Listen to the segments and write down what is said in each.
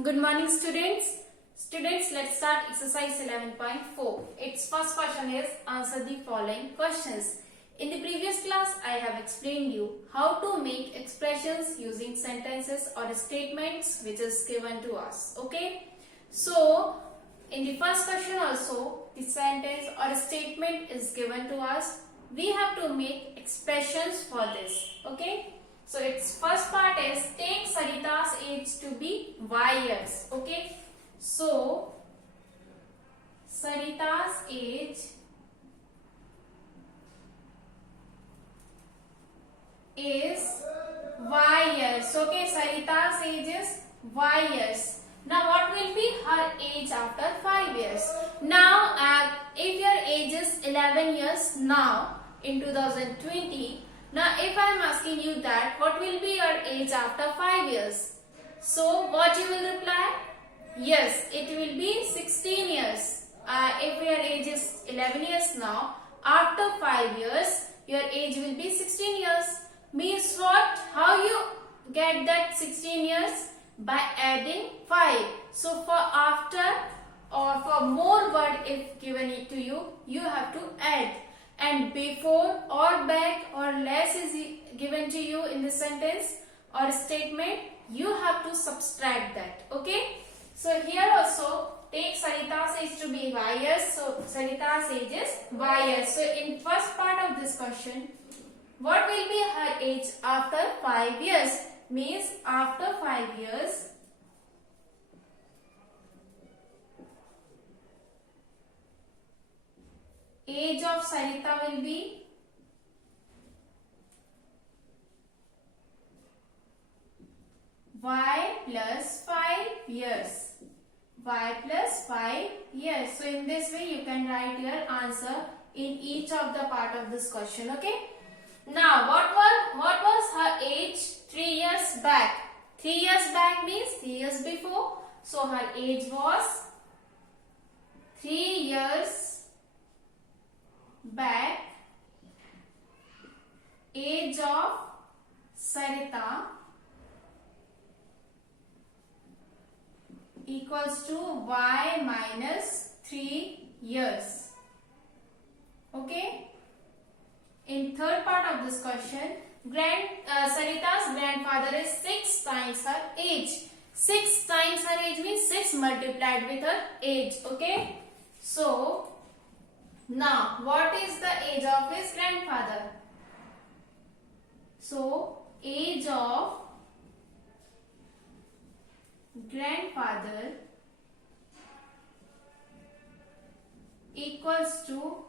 Good morning students. Students, let's start exercise 11.4. Its first question is answer the following questions. In the previous class, I have explained you how to make expressions using sentences or statements which is given to us. Okay. So, in the first question also, the sentence or a statement is given to us. We have to make expressions for this. Okay. So its first part is take Sarita's age to be Y years. Okay. So Sarita's age is Y years. Okay. Sarita's age is Y years. Now what will be her age after 5 years? Now if your age is 11 years now in 2020, now if I am asking you that what will be your age after 5 years? So what you will reply? Yes, it will be 16 years. If your age is 11 years now, after 5 years, your age will be 16 years. Means what? How you get that 16 years? By adding 5. So for after or for more word if given it to you, you have to add. And before or back or less is given to you in the sentence or statement, you have to subtract that. Okay. So here also take Sarita's age to be Y years. So Sarita's age is Y years. So in first part of this question, what will be her age after 5 years? Means after 5 years, age of Sarita will be Y plus 5 years. Y plus 5 years. So in this way you can write your answer in each of the part of this question. Okay. Now what was her age 3 years back? 3 years back means 3 years before. So her age was 3 years back. Age of Sarita equals to Y minus 3 years. Okay. In third part of this question, Sarita's grandfather is 6 times her age. 6 times her age means 6 multiplied with her age. Okay. So now what is the age of his grandfather? So age of grandfather equals to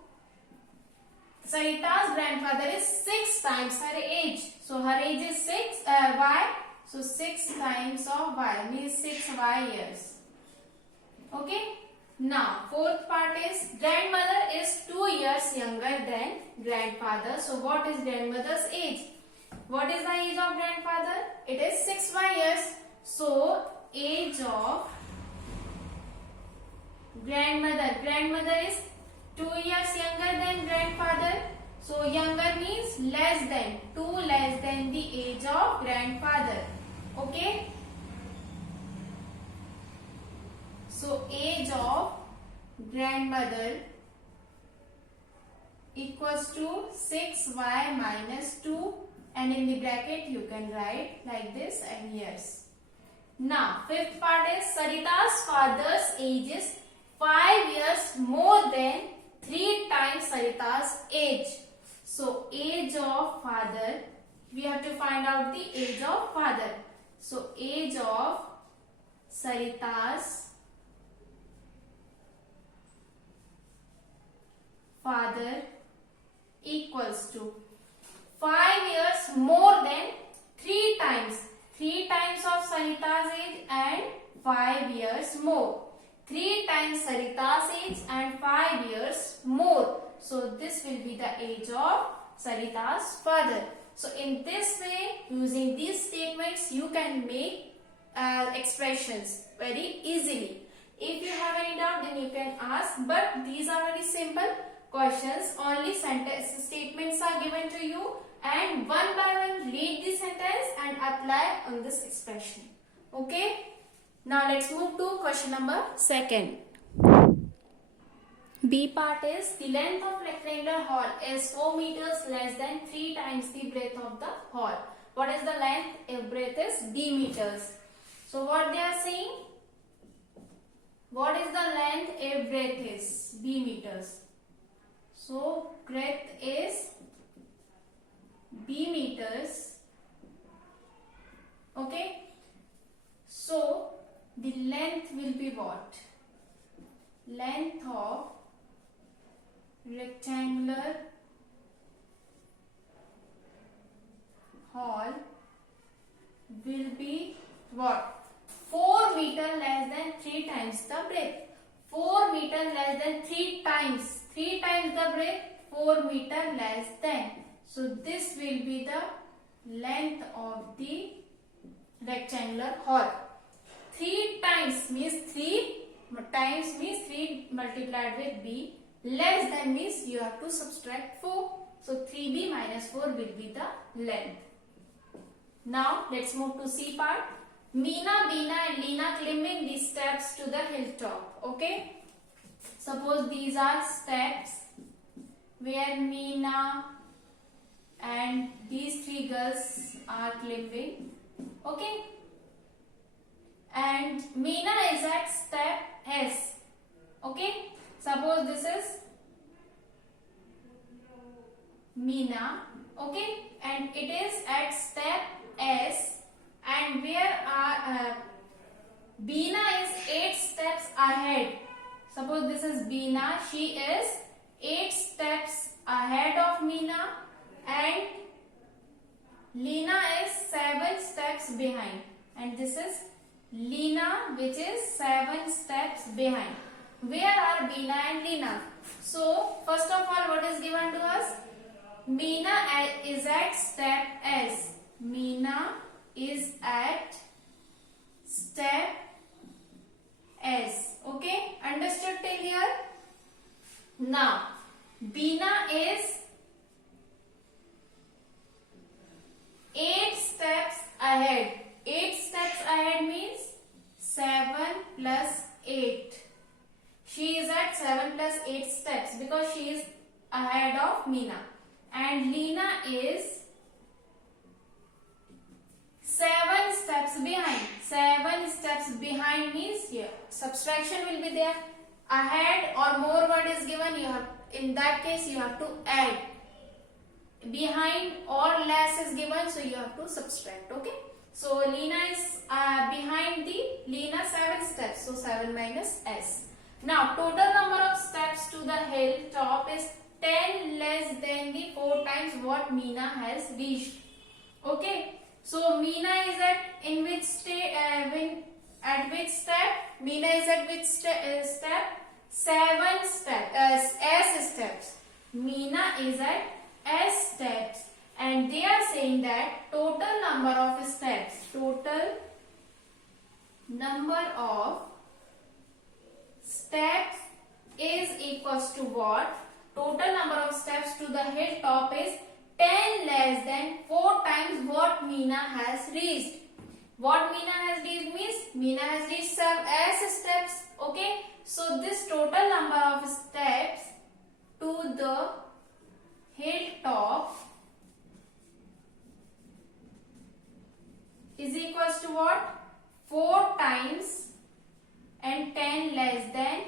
Sarita's grandfather is 6 times her age. So her age is 6 Y. So 6 times of Y means 6Y years. Okay. Now fourth part is grandmother is 2 years younger than grandfather. So what is grandmother's age? What is the age of grandfather? It is 6Y years. So age of grandmother. Grandmother is 2 years younger than grandfather. So younger means less than. 2 less than the age of grandfather. Okay. So age of grandmother equals to 6Y minus 2, and in the bracket you can write like this and years. Now fifth part is Sarita's father's age is 5 years more than 3 times Sarita's age. So age of father, we have to find out the age of father. So age of Sarita's father equals to 5 years more than 3 times. 3 times of Sarita's age and 5 years more. 3 times Sarita's age and 5 years more. So this will be the age of Sarita's father. So in this way, using these statements, you can make expressions very easily. If you have any doubt, then you can ask. But these are very simple questions. Only sentence statements are given to you, and one by one read the sentence and apply on this expression. Okay. Now let's move to question number 2. B part is the length of rectangular hall is 4 meters less than 3 times the breadth of the hall. What is the length if breadth is B meters? So what they are saying? What is the length if breadth is B meters? So breadth is B meters. Okay. So the length will be what? Length of rectangular hall will be what? 4 meter less than 3 times the breadth. 4 meter less than 3 times. 3 times the breadth, 4 meter less than. So this will be the length of the rectangular hall. 3 times means 3 times means 3 multiplied with B. Less than means you have to subtract 4. So 3B minus 4 will be the length. Now let's move to C part. Meena, Beena and Leena climbing the steps to the hilltop. Okay. Suppose these are steps where Meena and these 3 girls are climbing. Okay. And Meena is at step S. Okay. Suppose this is Meena. Okay. And it is at step S. And where are Beena is 8 steps ahead. Suppose this is Beena. She is 8 steps ahead of Meena. And Leena is 7 steps behind. And this is Leena, which is 7 steps behind. Where are Beena and Leena? So, first of all, what is given to us? Meena is at step S. Meena is at step S. Okay, understood till here? Now, Beena is 8 steps ahead. 8 steps ahead means 7 plus 8. She is at 7 plus 8 steps because she is ahead of Meena. And Leena is 7 steps behind. 7 steps behind means here subtraction will be there. Ahead or more word is given. You have, in that case you have to add. Behind or less is given, so you have to subtract. Okay. So Leena is behind Leena 7 steps. So 7 minus S. Now total number of steps to the hilltop is 10 less than the 4 times what Meena has reached. Okay. So Meena is at in which at which step? Meena is at which step? 7 steps. S steps. Meena is at S steps. And they are saying that total number of steps. Total number of steps is equals to what? Total number of steps to the hilltop is 10 less than 4 times what Meena has reached. What Meena has reached means Meena has reached some S steps. Okay. So this total number of steps to the hilltop is equals to what? 4 times and 10 less than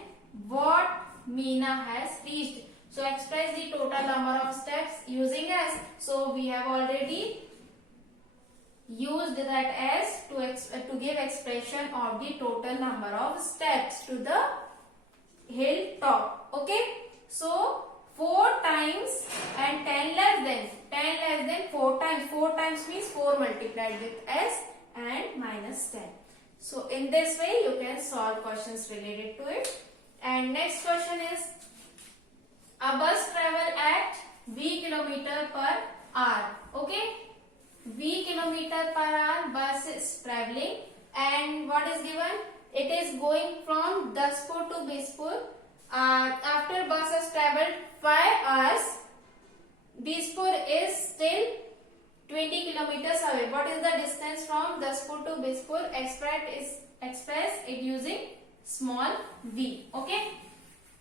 what Meena has reached. So express the total number of steps using S. So we have already used that S to give expression of the total number of steps to the hilltop. Okay. So 4 times and 10 less than 4 times. 4 times means 4 multiplied with S and minus 10. So in this way you can solve questions related to it. And next question is, a bus travel at V kilometer per hour. Okay. V kilometer per hour bus is traveling, and what is given? It is going from Daspur to Bispur. After bus has traveled 5 hours, Bispur is still 20 kilometers away. What is the distance from Daspur to Bispur? Express it using small v. Okay.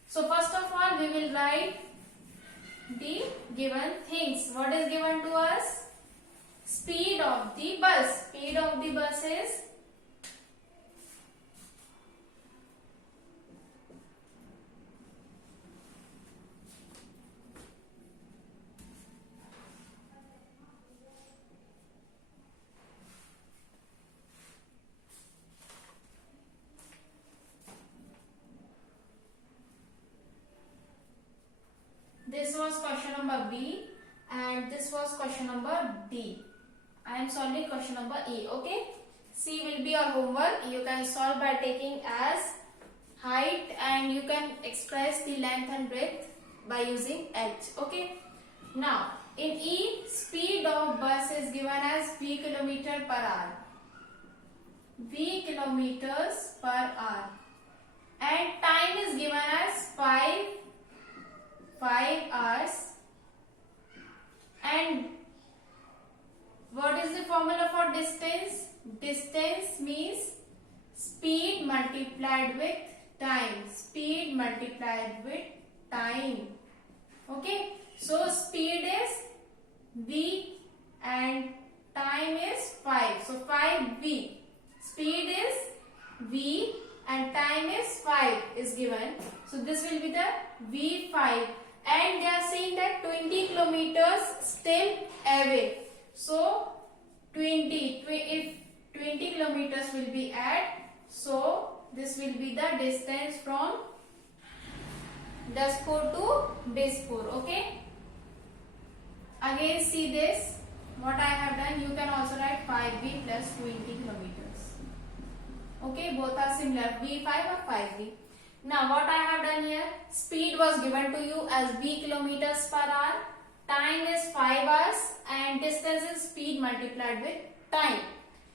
So first of all, we will write the given things. What is given to us? Speed of the bus. Speed of the bus is this was question number B and this was question number D. I am solving question number E. Okay. C will be your homework. You can solve by taking as height and you can express the length and breadth by using h. Okay. Now in E, speed of bus is given as v kilometer per hour. V kilometers per hour. And time is given as 5 hours. And what is the formula for distance? Distance means speed multiplied with time. Speed multiplied with time. Okay. So speed is v and time is 5. So 5v. Speed is v and time is 5 is given. So this will be the v5. And they are saying that 20 kilometers still away. So 20, if 20 kilometers will be added, so this will be the distance from Daspur to Bispur. Okay. Again see this. What I have done, you can also write 5v plus 20 kilometers. Okay, both are similar, v5 or 5v. Now what I have done here, speed was given to you as v kilometers per hour, time is 5 hours and distance is speed multiplied with time.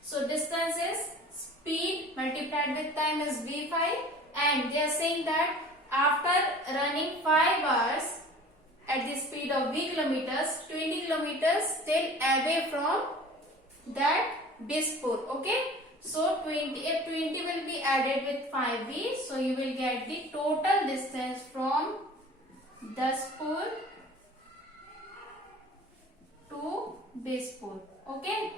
So distance is speed multiplied with time is v5 and they are saying that after running 5 hours at the speed of v kilometers, 20 kilometers still away from that Bispur. Okay. So 20 will be added with 5v. So you will get the total distance from Daspur to Bispur. Okay.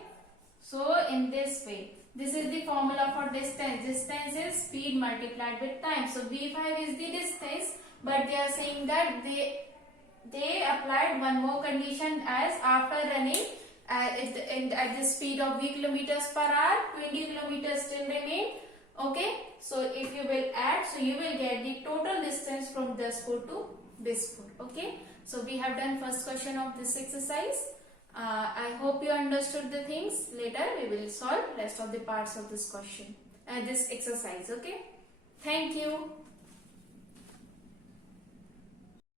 So in this way, this is the formula for distance. Distance is speed multiplied with time. So v5 is the distance, but they are saying that they applied one more condition as after running at the speed of v kilometers per hour, 20 kilometers still remain. Okay. So if you will add, so you will get the total distance from Daspur to Bispur. Okay. So we have done first question of this exercise. I hope you understood the things. Later we will solve rest of the parts of this question, this exercise. Okay. Thank you.